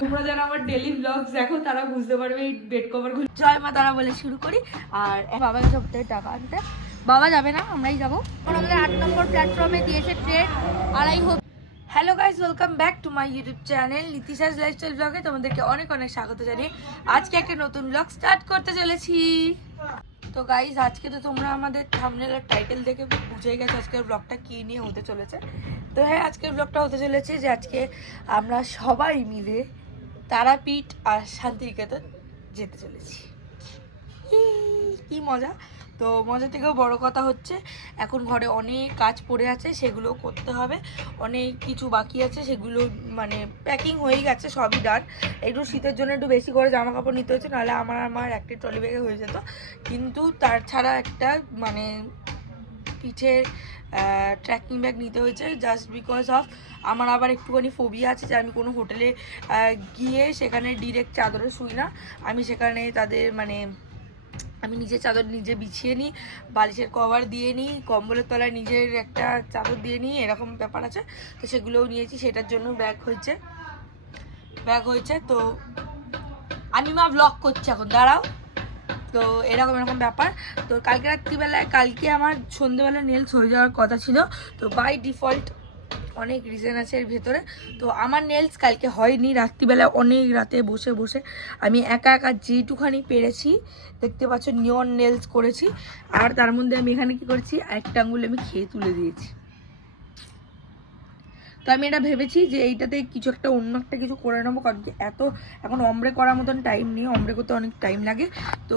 তোমরা যারা আমার ডেইলি ব্লগস দেখো তারা বুঝতে পারবে এই বেড কভার গুলো। জয় মা তারা বলে শুরু করি। আর বাবাকে সব থেকে টাকা আনতে বাবা যাবে না, আমরাই যাবো। আমাদের 8 নম্বর প্ল্যাটফর্মে দিয়েছে ট্রেন, আড়াই হোক। Hello guys, welcome back to my YouTube channel নীতিশাস লাইফস্টাইল ব্লগে তোমাদেরকে অনেক অনেক স্বাগত জানিয়ে আজকে একটা নতুন ব্লগ স্টার্ট করতে চলেছি। তো গাইস, আজকে তো তোমরা আমাদের থাম্বনেল আর টাইটেল দেখে বুঝে গেছো আজকের ব্লগটা কী নিয়ে হতে চলেছে। তো হ্যাঁ, আজকের ব্লগটা হতে চলেছে যে আজকে আমরা সবাই মিলে তারাপীঠ আর শান্তিনিকেতন যেতে চলেছি। কি মজা! তো মজা থেকেও বড় কথা হচ্ছে এখন ঘরে অনেক কাজ পড়ে আছে, সেগুলো করতে হবে। অনেক কিছু বাকি আছে, সেগুলো মানে প্যাকিং হয়ে গেছে, সবই ডান। একটু শীতের জন্য একটু বেশি করে জামা কাপড় নিতে হচ্ছে, নাহলে আমার একটা ট্রলি ব্যাগে হয়ে যেত। কিন্তু তার ছাড়া একটা মানে পিঠের ট্র্যাকিং ব্যাগ নিতে হয়েছে, জাস্ট বিকজ অফ আমার আবার একটুখানি ফোবিয়া আছে যে আমি কোনো হোটেলে গিয়ে সেখানে ডিরেক্ট চাদরে শুই না। আমি সেখানে তাদের মানে আমি নিজের চাদর নিজে বিছিয়ে নিই, বালিশের কভার দিয়ে নিই, কম্বলের তলায় নিজের একটা চাদর দিয়ে নিই, এরকম ব্যাপার আছে। তো সেগুলোও নিয়েছি, সেটার জন্য ব্যাগ হয়েছে। তো আমি মা ব্লগ করছি এখন, দাঁড়াও। তো এরকম ব্যাপার। তো কালকে রাত্রিবেলায় আমার সন্ধ্যেবেলা নেলস হয়ে যাওয়ার কথা ছিল। তো বাই ডিফল্ট অনেক রিজন আছে এর ভেতরে। তো আমার নেলস কালকে হয়নি, রাত্রিবেলায় অনেক রাতে বসে বসে আমি একা যেটুখানি পেরেছি, দেখতে পাচ্ছ নিয়ন নেলস করেছি। আর তার মধ্যে আমি এখানে কি করেছি, একটা আঙুল আমি খেয়ে তুলে দিয়েছি। তো আমি এটা ভেবেছি যে এইটাতে কিছু একটা অন্য একটা কিছু করে নেবো, কারণ কি এত এখন অমব্রে করার মতন টাইম নেই, অমব্রে করতে অনেক টাইম লাগে। তো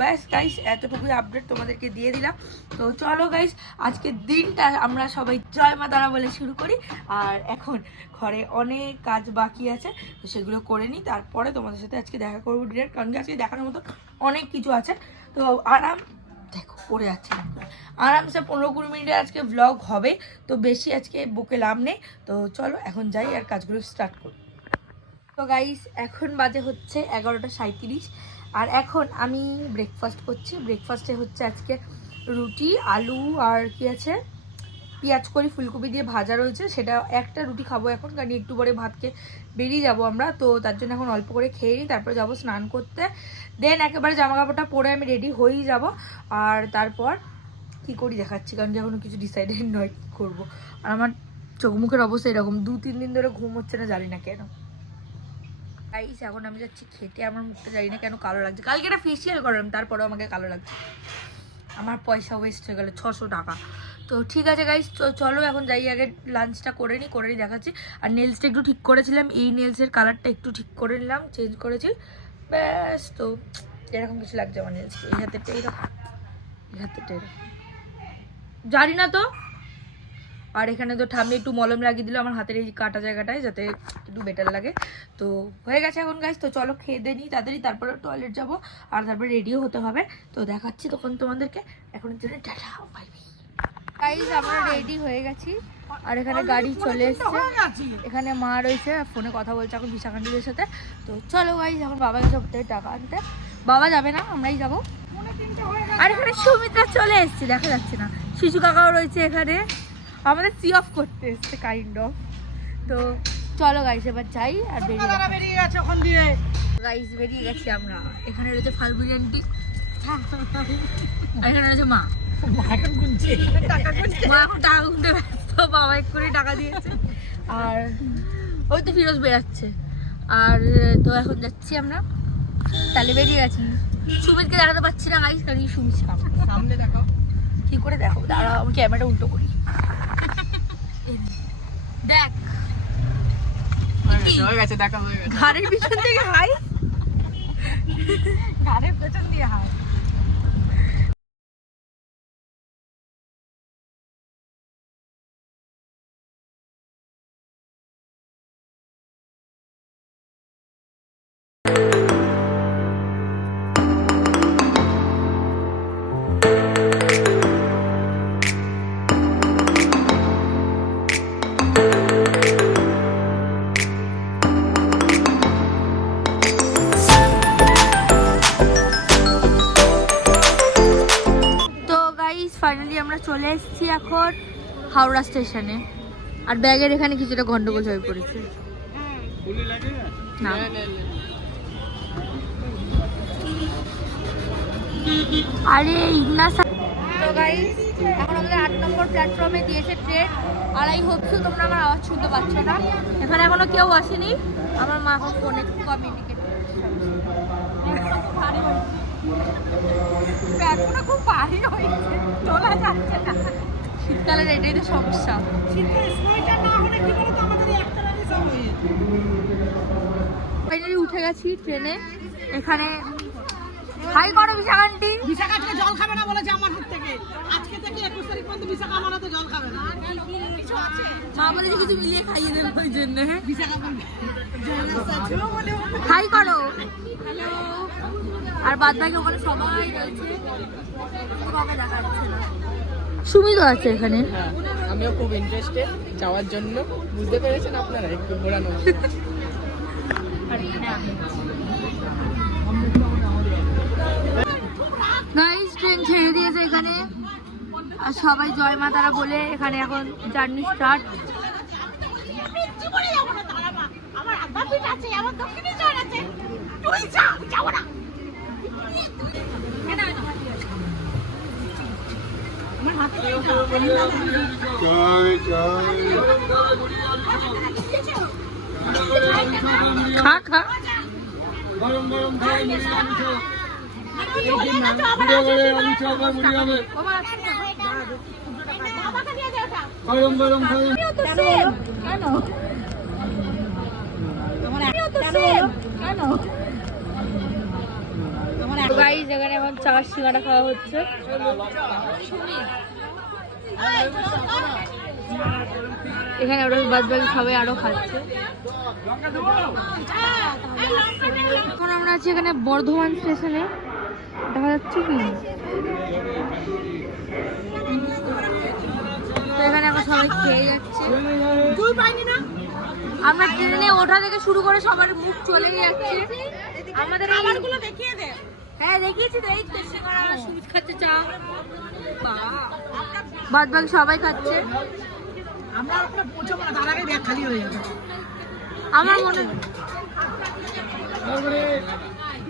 ব্যাস গাইস, এতটুকুই আপডেট তোমাদেরকে দিয়ে দিলাম। তো চলো গাইস, আজকের দিনটা আমরা সবাই জয় মা তারা বলে শুরু করি। আর এখন ঘরে অনেক কাজ বাকি আছে, তো সেগুলো করে নিই, তারপরে তোমাদের সাথে আজকে দেখা করবো ডিরেক্ট, কারণ কি আজকে দেখানোর মতো অনেক কিছু আছে। তো আরাম দেখো পড়ে যাচ্ছে না, আরামসে 15-20 মিনিটের আজকে ব্লগ হবে। তো বেশি আজকে বকে লাভ নেই। তো চলো এখন যাই আর কাজগুলো স্টার্ট করি। তো গাইস, এখন বাজে হচ্ছে 11:37। আর এখন আমি ব্রেকফাস্ট করছি। ব্রেকফাস্টে হচ্ছে আজকে রুটি, আলু আর কি আছে পেঁয়াজ করি ফুলকপি দিয়ে ভাজা রয়েছে, সেটা একটা রুটি খাবো এখন, কারণ একটু পরে ভাতকে বেরিয়ে যাবো আমরা। তো তার জন্য এখন অল্প করে খেয়ে নিই, তারপরে যাবো স্নান করতে। দেন একেবারে জামা কাপড়টা পরে আমি রেডি হয়েই যাব। আর তারপর কী করি দেখাচ্ছি, কারণ এখনো কিছু ডিসাইডেড নয় কী করবো। আর আমার চোখ মুখের অবস্থা এরকম, 2-3 দিন ধরে ঘুম হচ্ছে না, জানি না কেন। গাইস, এখন আমি যাচ্ছি খেতে। আমার মুখটা জানি না কেন কালো লাগছে, কালকে একটা ফেসিয়াল করলাম তারপরেও আমাকে কালো লাগছে। আমার পয়সা ওয়েস্ট হয়ে গেল 600 টাকা। তো ঠিক আছে গাইস, চলো এখন যাই, আগে লাঞ্চটা করে নিই দেখাচ্ছি। আর নেলসটা একটু ঠিক করেছিলাম, এই নেলসের কালারটা একটু ঠিক করে নিলাম, চেঞ্জ করেছি ব্যাস। তো এরকম কিছু লাগছে আমার নেলসটা, এই হাতেরটা এরকম, এই হাতেরটা এরকম, জানি না তো। আর এখানে তো ঠাম্মি একটু মলম লাগিয়ে দিল আমার হাতের এই কাটা জায়গাটায়, যাতে একটু বেটার লাগে। তো হয়ে গেছে এখন গাইস। তো চলো খেয়ে দিয়ে নিই তাড়াতাড়ি, তারপরে টয়লেট যাবো আর তারপরে রেডিও হতে হবে। তো দেখাচ্ছি তখন তোমাদেরকে, এখন জন্য টাটা বাই বাই। গাইস, আমরা রেডি হয়ে গেছি আর এখানে গাড়ি চলে এসছে, এখানে মা রয়েছে ফোনে কথা বলছে এখন বিশাখান্তিদের সাথে। তো চলো গাইস, এখন বাবাকে সব থেকে টাকা আনতে বাবা যাবে না, আমরাই যাবো। আর এখানে সুমিত্রা চলে এসছে, দেখা যাচ্ছে না, শিশু কাকাও রয়েছে এখানে, আমাদের সি অফ করতে এসছে কাইন্ড অফ। তো চলো গাইস এবার যাই। আর বেরিয়ে গেছে ওখান দিয়ে গাইস, বেরিয়ে গেছি আমরা। এখানে রয়েছে ফাল্গুনি আন্টি, আর এখানে রয়েছে মা এখন টাকা গুনতে ব্যস্ত, বাবা এক করে টাকা দিয়েছে। আর ওই তো ফিরোজ বেরাচ্ছে। আর তো এখন যাচ্ছি আমরা, তাহলে বেরিয়ে গেছি। সুমিতকে দেখাতে পাচ্ছি না গাইস, কারণ সুমিত সামনে দেখাও, কি করে দেখো, দাঁড়াও আমি ক্যামেরাটা উল্টো করি, দেখ ঘাড়ের পিছন থেকে হাই, ঘাড়ের পেছন দিয়ে হাই। ফাইনালি আমরা চলে এসেছি এখন হাওড়া স্টেশনে। আর ব্যাগের এখানে কিছুটা গন্ডগোল হয়ে পড়েছে। না আরে ইগনাস। তো গাইস এখন আমাদের 8 নম্বর প্ল্যাটফর্মে দিয়েছে ট্রেন। আর আই হোপ সো তোমরা আমার আওয়াজ শুনতে পাচ্ছ না। এখানে এখনো কেউ আসেনি। আমার মা এখন ফোনে কমিউনিকেট ব্যাগটা খুব ভারী হয়েছে, তোলা যাচ্ছে না। শীতকালের এটাই তো সমস্যা। ফাইনালি উঠে গেছি ট্রেনে। এখানে হাই করো বিশাখা আন্টি। বিশাখা আজকে জল খাবে না বলেছে আমার হাত থেকে। আজকে থেকে 21 তারিখ পর্যন্ত বিশাখা আমার হাতে জল খাবে না। মা বলেছে কিছু মিলিয়ে খাইয়ে দেবে ওই জন্য। বিশাখা বলবে হাই করো। হ্যালো। আর বাদ বাকি ওখানে সবাই রয়েছে, কাউকে দেখা যাচ্ছে না। সুমিত আছে এখানে। আমিও খুব ইন্টারেস্টেড যাওয়ার জন্য। বুঝতে পেরেছেন আপনারা একটু ঘোরানো। গাইস ট্রেন ছেড়ে দিয়েছে এখানে আর সবাই জয় মা তারা বলে এখানে এখন জার্নি স্টার্ট। খা খা গরম গরম খাই মুড়ি আনছো গরম গরম খাই। গাইস এখানে এখন চার সিঙ্গাড়া খাওয়া হচ্ছে। এখানে ওরা বাদ বাকি সবাই আরো খাচ্ছে। এখন আমরা আছি এখানে বর্ধমান স্টেশনে। দেখা যাচ্ছে কি তো এখানে এখন সবাই খেয়ে যাচ্ছে। আমরা ট্রেনে ওঠা থেকে শুরু করে সবার মুখ চলে যাচ্ছে। আমাদের খাবারগুলো দেখিয়ে দে। হ্যাঁ দেখিয়েছি তো, এই তো সিঙ্গাড়া সুমিত খাচ্ছে, চা বাদ বাকি সবাই খাচ্ছে। আমরা আপনার পৌঁছাবো না, তার আগে ব্যাগ খালি হয়ে যাবে। আমার মনে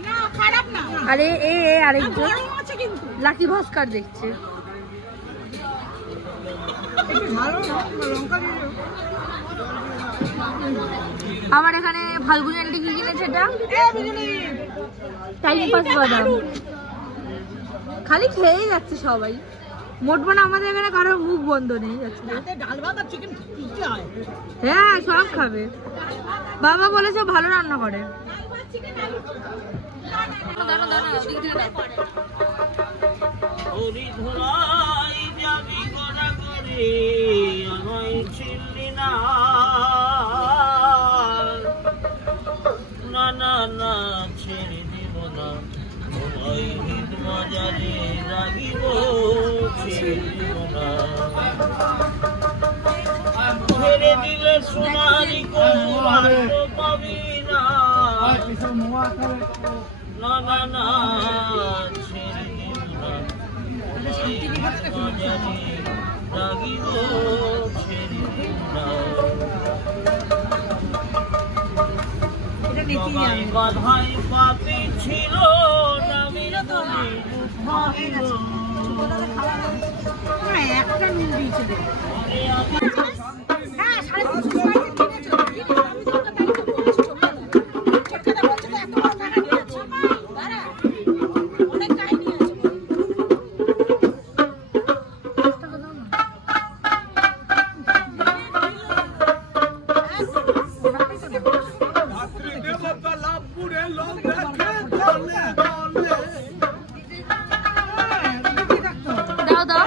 না খারাপ না। আরে এ আরেকজন গরম আছে কিন্তু। লাকি ভাস্কর দেখছে। একটু ঝাল না, লঙ্কা দিয়ে দিও। আমার এখানে ফাল্গুনি আন্টি কি কিনেছে এটা? বিজলি টাইম পাস বাদাম। খালি খেয়েই যাচ্ছে সবাই। মোট মানে আমাদের এখানে কারোর মুখ বন্ধ নেই যাচ্ছে। রাতে ডাল ভাত আর চিকেন কি হয়? হ্যাঁ সব খাবে। বাবা বলেছে ভালো রান্না করে। না না না ছেড়ে দিব না, তোমায় হিত মাজারে রাখিব, ছেড়ে দিব না। ছেড়ে দিলে সোনারি আর পাবি না, না না না ছেড়ে দিব না, তোমায় মাজারে রাখিব, ছেড়ে দিব না। বাধাই পাপি ছিল নামির তুমি একটা নুন দিয়েছে। দাও দাও।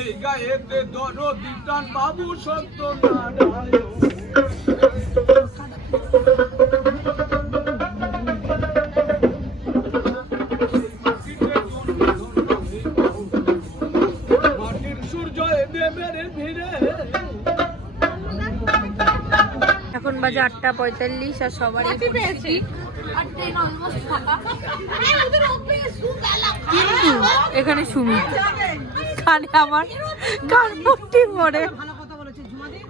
এই গায়েতে দরদি টান বাবু সত্য নারায়ণ। মাটির সূর্য দেবের ভিড়ে। এখন বাজে 8:45 আর সবারই পেয়েছি আর ট্রেন অলমোস্ট ফাঁকা। এখানে সুমিত, কানে আমার কানপট্টি পরে। ভালো কথা বলেছে ঝুমাদি।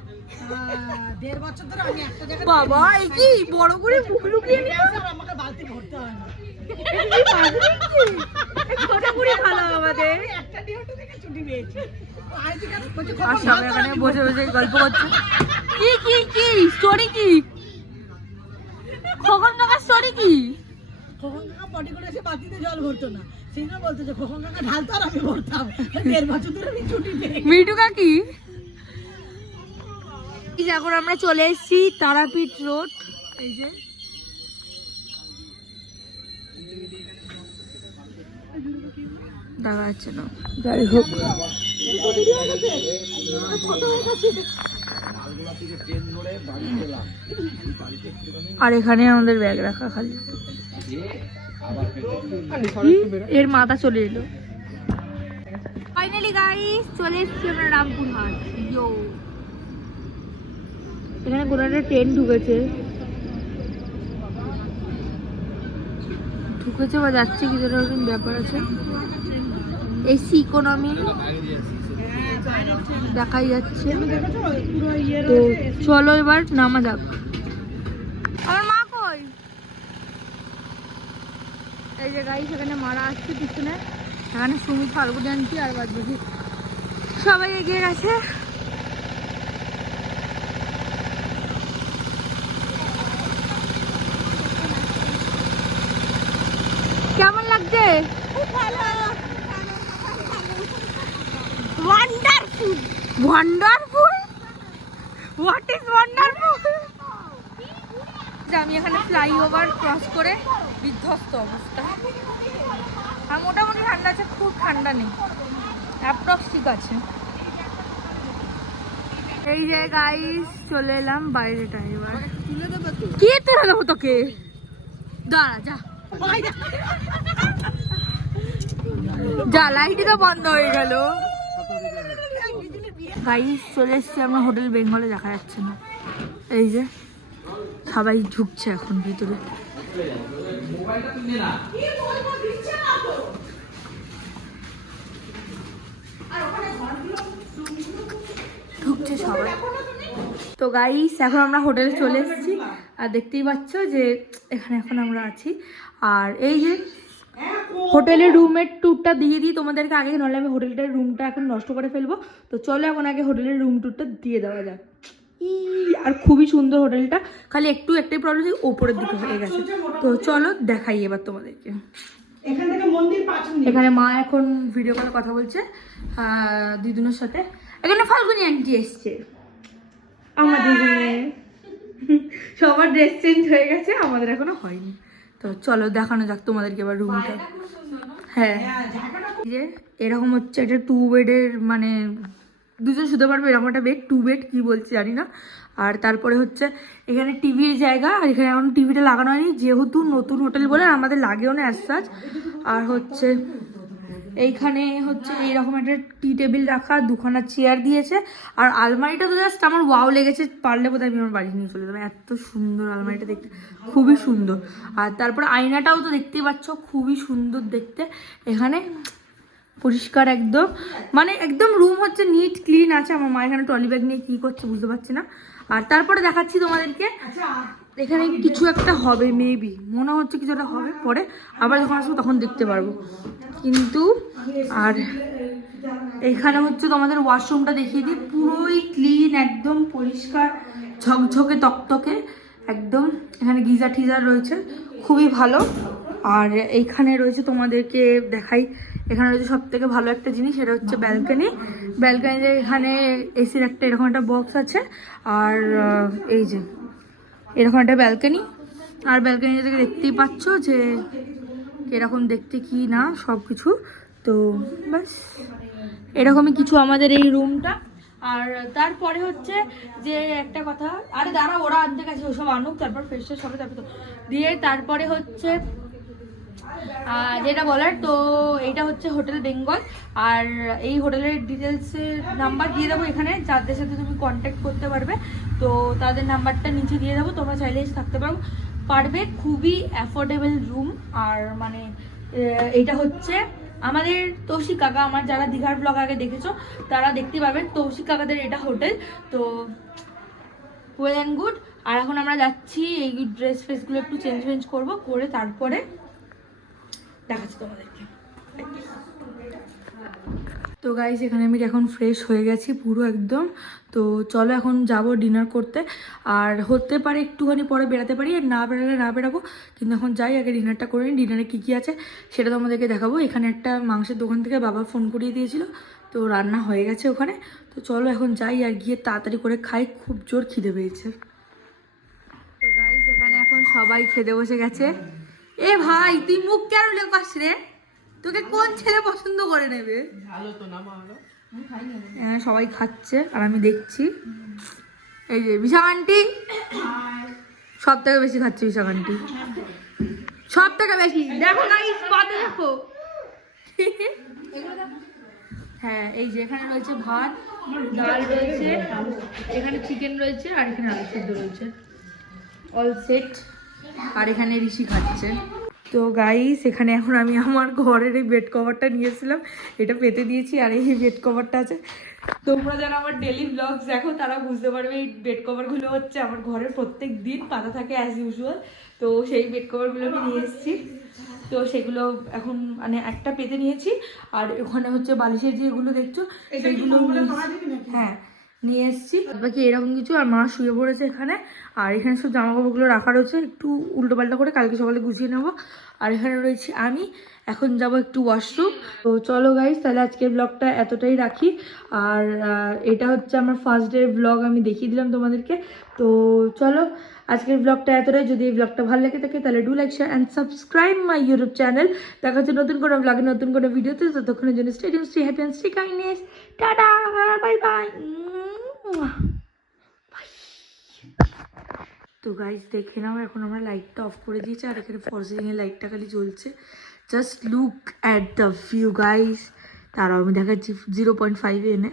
1.5 বছর ধরে আমি একটা জায়গায় বাবা এই কি বড় করে মুখ লুকিয়ে নিয়ে আসে, আর আমাকে বালতি ভরতে হয় না। ভালো আমাদের। একটা ডিউটি থেকে ছুটি পেয়েছি। আর ঠিক আছে, বলছে আর কখন সবাই ভাত এখানে খাবি? বসে বসে গল্প করছে। কি কি কি স্টোরি কি? খোকন কাকার স্টোরি কি? খোকন কাকা পটি করে এসে বালতিতে জল ভরতো না, সেই জন্য বলতো যে খোকন কাকা ঢালতো আর আমি ভরতাম। 1.5 বছর ধরে আমি ছুটি পেয়ে মিঠু কাকি। এই যে এখন আমরা চলে এসেছি তারাপীঠ রোড। এই যে দেখা যাচ্ছে না, যাই হোক। আর এখানে আমাদের ব্যাগ রাখা খালি। এর মাথা চলে এলো। ফাইনালি গাইস চলে এসেছি আমরা রামপুরহাট। ইয়ো, এখানে কোনো একটা ট্রেন ঢুকেছে বা যাচ্ছে, কিছু একটা ব্যাপার আছে। এসি ইকোনমি দেখাই যাচ্ছে। তো চলো এবার নামা যাক। আমার মা কই? এই যে গাইস এখানে মারা আসছে পিছনে, এখানে সুমিত ফাল্গু জানছি আর বাদ বাকি সবাই এগিয়ে গেছে। কেমন লাগছে? Wonderful. Wonderful? What is wonderful? আমি এখানে ফ্লাইওভার ক্রস করে বিধ্বস্ত অবস্থা। আর মোটামুটি ঠান্ডা আছে, খুব ঠান্ডা নেই, অ্যাপ্রক্স ঠিক আছে। এই যে গাইস চলে এলাম বাইরেটা। এবার কে তুলে দেবো তোকে? দাঁড়া যা যা, লাইটই তো বন্ধ হয়ে গেল। গাইস চলে এসছি আমরা হোটেল বেঙ্গলে, দেখা যাচ্ছে না। এই যে সবাই ঢুকছে এখন ভিতরে। ঢুকছে সবাই। তো গাইস এখন আমরা হোটেলে চলে এসেছি, আর দেখতেই পাচ্ছ যে এখানে এখন আমরা আছি। আর এই যে হোটেলের রুমের ট্যুরটা দিয়ে দিই তোমাদেরকে আগে, নাহলে আমি হোটেলটার রুমটা এখন নষ্ট করে ফেলবো। তো চলো এখন আগে হোটেলের রুম ট্যুরটা দিয়ে দেওয়া যাক। আর খুবই সুন্দর হোটেলটা, খালি একটাই প্রবলেম, ওপরের দিকে হয়ে গেছে। তো চলো দেখাই এবার তোমাদেরকে। এখান থেকে মন্দির 5 মিনিট। এখানে মা এখন ভিডিও কলে কথা বলছে দিদুনের সাথে। এখানে ফাল্গুনি আন্টি এসছে আমাদের রুমে। সবার ড্রেস চেঞ্জ হয়ে গেছে, আমাদের এখনো হয়নি। তো চলো দেখানো যাক তোমাদেরকে এবার রুমটা। হ্যাঁ এই যে এরকম হচ্ছে একটা 2 বেডের, মানে 2 জন শুতে পারবে এরকম একটা বেড। 2 বেড কি বলছি জানি না। আর তারপরে হচ্ছে এখানে টিভির জায়গা, আর এখানে এখন টিভিটা লাগানো হয়নি যেহেতু নতুন হোটেল বলে আমাদের লাগেও না অ্যাজ সাচ। আর হচ্ছে এইখানে হচ্ছে এইরকম একটা টি টেবিল রাখা, 2খানা চেয়ার দিয়েছে। আর আলমারিটা তো জাস্ট আমার ওয়াও লেগেছে, পারলে বোধহয় আমি আমার বাড়ি নিয়ে চলে যাবো, এত সুন্দর আলমারিটা দেখতে, খুবই সুন্দর। আর তারপর আয়নাটাও তো দেখতেই পাচ্ছ, খুবই সুন্দর দেখতে। এখানে পরিষ্কার একদম, মানে একদম রুম হচ্ছে নিট ক্লিন আছে। আমার মা এখানে ট্রলি ব্যাগ নিয়ে কী করছে বুঝতে পারছি না। আর তারপরে দেখাচ্ছি তোমাদেরকে, এখানে কিছু একটা হবে, মেবি মনে হচ্ছে কিছু একটা হবে, পরে আবার যখন আসবো তখন দেখতে পারবো। কিন্তু আর এখানে হচ্ছে তোমাদের ওয়াশরুমটা দেখিয়ে দিই, পুরোই ক্লিন, একদম পরিষ্কার ঝকঝকে তকতকে একদম। এখানে গিজার টিজার রয়েছে, খুবই ভালো। আর এইখানে রয়েছে তোমাদেরকে দেখাই, এখানে রয়েছে সব থেকে ভালো একটা জিনিস, সেটা হচ্ছে ব্যালকনি। ব্যালকনিতে এখানে এসির একটা এরকম একটা বক্স আছে। আর এই যে এরকম একটা ব্যালকনি, আর ব্যালকনি থেকে দেখতেই পাচ্ছ যে এরকম দেখতে কি না সব কিছু। তো ব্যাস এরকমই কিছু আমাদের এই রুমটা। আর তারপরে হচ্ছে যে একটা কথা, আরে দাঁড়া ওরা আনতে গেছে, ওসব আনুক তারপর ফ্রেশ ফ্রেশ হবে, তারপর তো দিয়ে তারপরে হচ্ছে যেটা বলার, তো এইটা হচ্ছে হোটেল বেঙ্গল। আর এই হোটেলের ডিটেলসের নাম্বার দিয়ে দেবো এখানে, যাদের সাথে তুমি কন্ট্যাক্ট করতে পারবে। তো তাদের নাম্বারটা নিচে দিয়ে দেবো, তোমরা চাইলে এসে থাকতে পারবে। খুবই অ্যাফোর্ডেবল রুম। আর মানে এটা হচ্ছে আমাদের তৌশিক কাকা, আমার যারা দীঘার ব্লগ আগে দেখেছো তারা দেখতে পাবেন, তৌশিক কাকাদের এটা হোটেল। তো ওয়েল অ্যান্ড গুড। আর এখন আমরা যাচ্ছি, এই ড্রেস ফ্রেসগুলো একটু চেঞ্জ করবো, করে তারপরে দেখাচ্ছি তোমাদেরকে। তো গাইস এখানে আমি এখন ফ্রেশ হয়ে গেছি পুরো একদম। তো চলো এখন যাব ডিনার করতে। আর হতে পারে একটুখানি পরে বেরাতে পারি, আর না বেরালে না বেরাবো, কিন্তু এখন যাই, আগে ডিনারটা করে নিই। ডিনারে কী কী আছে সেটা তোমাদেরকে দেখাবো। এখানে একটা মাংসের দোকান থেকে বাবা ফোন করিয়ে দিয়েছিল, তো রান্না হয়ে গেছে ওখানে। তো চলো এখন যাই আর গিয়ে তাড়াতাড়ি করে খাই, খুব জোর খিদে পেয়েছে। তো গাইস এখানে এখন সবাই খেতে বসে গেছে। এ ভাই তুই মুখ কেন লেপাস রে? তোকে কোন ছেলে পছন্দ করে নেবে? হ্যাঁ সবাই খাচ্ছে আর আমি দেখছি। এই যে বিশাখ আন্টি সব থেকে বেশি খাচ্ছে, বিশাখ আন্টি সব থেকে বেশি। দেখো গাইস পাতে দেখো। হ্যাঁ এই যে এখানে রয়েছে ভাত, ডাল রয়েছে, এখানে চিকেন রয়েছে, আর এখানে আলু সেদ্ধ রয়েছে, অল সেট। আর এখানে ঋষি খাচ্ছে। তো গাইস এখানে এখন আমি আমার ঘরের এই বেড কভারটা নিয়েছিলাম, এটা পেতে দিয়েছি। আর এই বেড কভারটা আছে, তোমরা যারা আমার ডেলি ব্লগস দেখো তারা বুঝতে পারবে এই বেড কভারগুলো হচ্ছে আমার ঘরের প্রত্যেক দিন পাতা থাকে অ্যাজ ইউজুয়াল। তো সেই বেড কভারগুলো আমি নিয়ে এসেছি। তো সেগুলো এখন মানে একটা পেতে নিয়েছি। আর ওখানে হচ্ছে বালিশের যেগুলো দেখছো সেগুলো হ্যাঁ নিয়ে এসেছি। বাকি এরকম কিছু। আর মা শুয়ে পড়েছে এখানে। আর এখানে সব জামা কাপড়গুলো রাখা রয়েছে, একটু উল্টো পাল্টা করে কালকে সকালে গুছিয়ে নেবো। আর এখানে রয়েছে আমি, এখন যাব একটু ওয়াশরুম। তো চলো গাইস তাহলে আজকের ব্লগটা এতটাই রাখি। আর এটা হচ্ছে আমার ফার্স্ট ডে ব্লগ, আমি দেখিয়ে দিলাম তোমাদেরকে। তো চলো আজকের ব্লগটা এতটাই। যদি এই ব্লগটা ভালো লাগে থাকে তাহলে do like share and subscribe my YouTube channel. দেখা হচ্ছে নতুন কোনো ব্লগে নতুন কোনো ভিডিওতে। ততক্ষণের জন্য stay tune, stay happy and stay kindness. Tata, bye bye. তো গাইস দেখে নাও, এখন আমরা লাইটটা অফ করে দিয়েছি আর এখানে ফর সিলিংয়ের লাইটটা খালি জ্বলছে। Just look at the view guys. তারাও আমি দেখাচ্ছি 0.5 এনে।